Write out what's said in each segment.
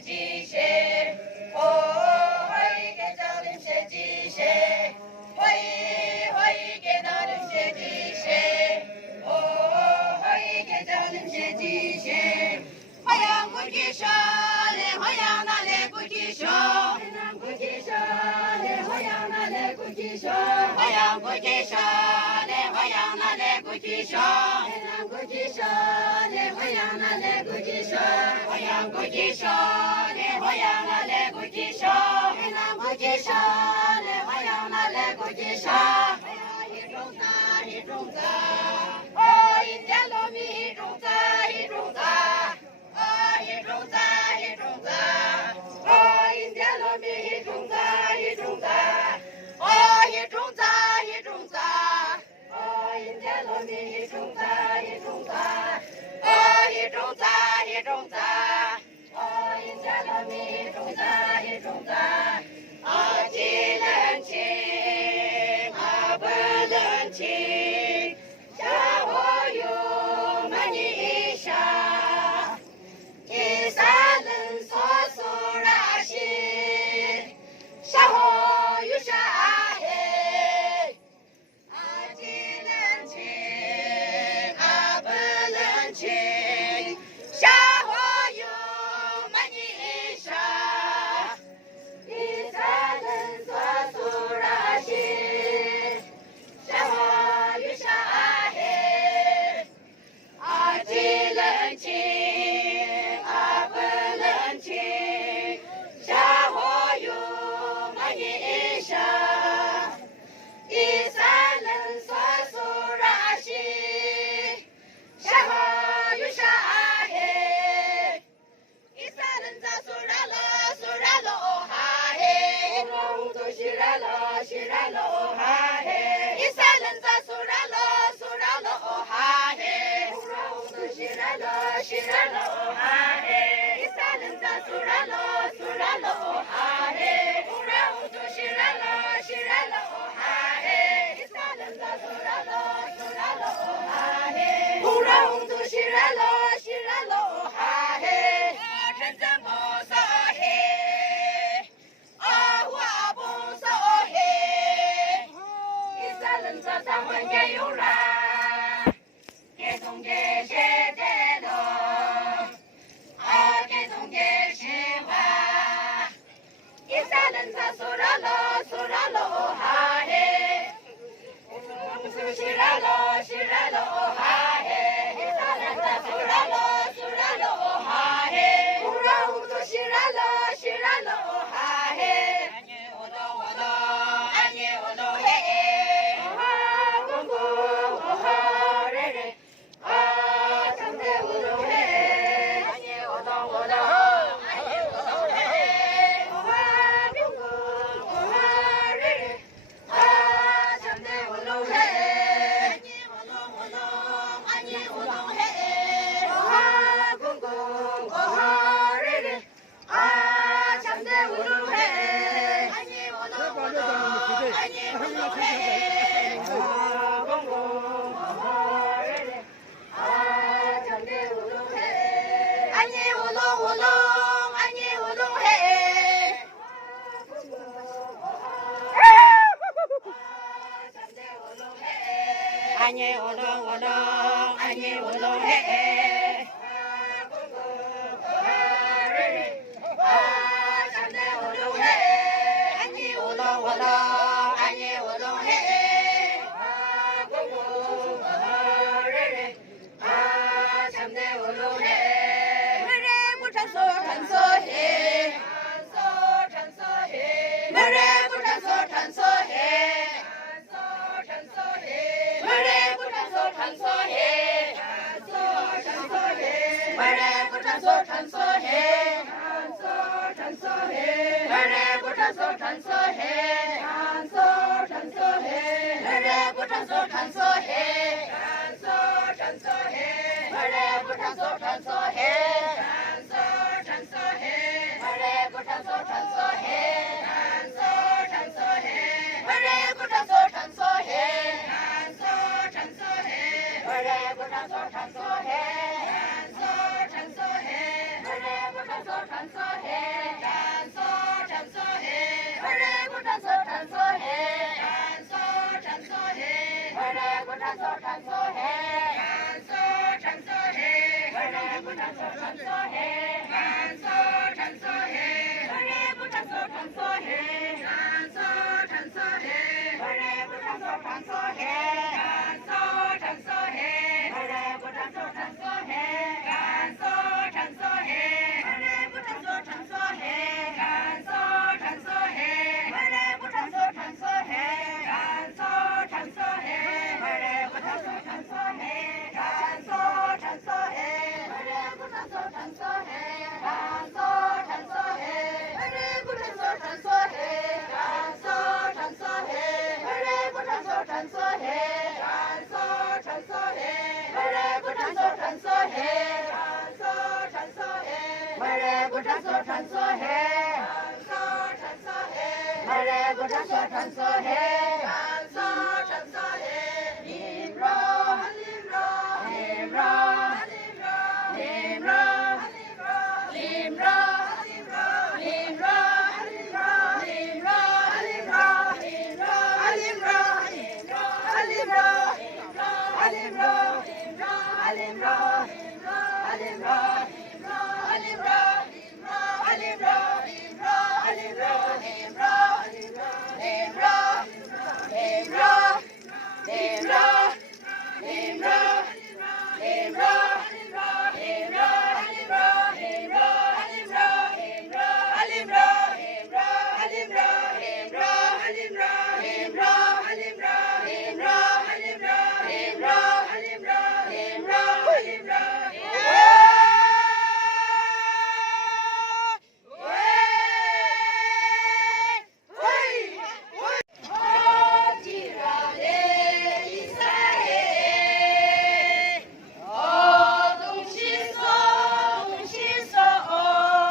几些？哦，会给家人写几些？会给大人写几些？哦，会给家人写几些？花样过几少？连花样那连过几少？连过几少？连花样那连过几少？花样过几少？连花样那连过几少？连过几少？连花样那连过几少？花样过几少？连花样那连过几少？连过几少？连花样那连过几少？一种杂，一种杂，哦，一天糯米一种杂，一种杂。一种杂，一种杂，哦，一天糯米一种杂，一种杂，哦，一种杂，一种杂，哦，一天糯米一种杂，一种杂，哦，一种杂，一种杂，哦，一天糯米一种杂，一种杂，啊，既能亲，啊不能亲，下我有满你下。一三人所属那些，下河有下黑，啊既能亲，啊不能亲，下河有满你下，一三人所属那些，下河有下黑，啊既能亲。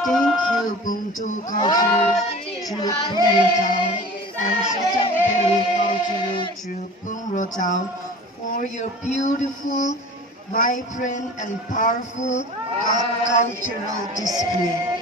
Thank you, Bungtu Cultural Group Bungrotown and Shotangberry Cultural Group Bungrotown for your beautiful, vibrant, and powerful cultural display.